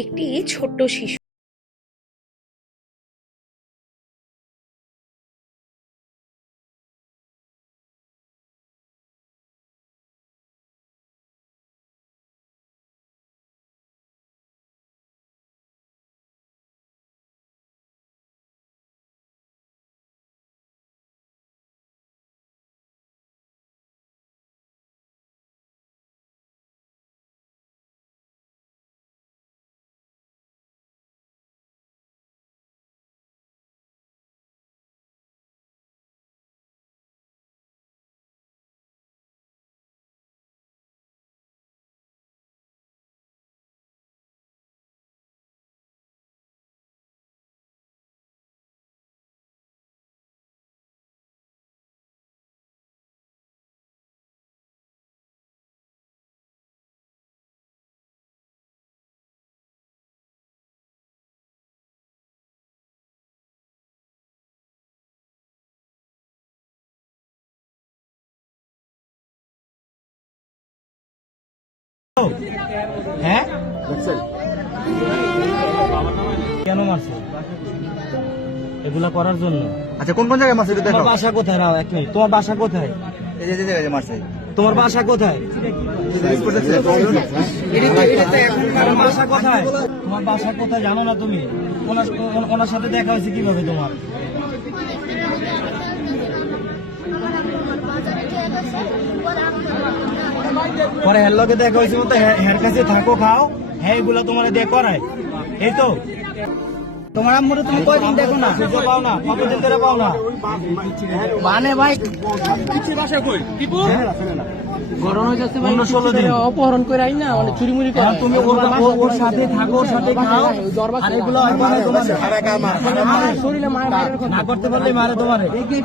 একটি ছোট্ট শিশু হ্যাঁ কেন মারছে এগুলা করার জন্য? আচ্ছা কোন কোন জায়গায় মারছে তোমার বাসা কোথায়? না এক মিনিট, তোমার বাসা কোথায়? এই যে জায়গায় মারছে তোমার বাসা কোথায়? তোমার বাসা কোথায়? তোমার বাসা কোথায় জানো না তুমি? ওনার সাথে দেখা হয়েছে কিভাবে তোমার? পরে হের লগে দেখা হয়েছে মতো হের কাছে থাকো, খাও, হ্যাঁ এগুলা তোমার দিয়ে করায়, এই তো? তোমার আম্মুরে তুমি কয়দিন দেখো না? পাও না? কতদিন ধরে পাও না? মানে ভাই গরম হয়ে যাচ্ছে ভাই, 16 দিন অপহরণ করে আই না, মানে চুরি মুড়ি করে। তুমি ওর সাথে থাকো, ওর সাথে খাও, আর এগুলো শরীরে মায়ের না করতে পারলে মারে তোমারে।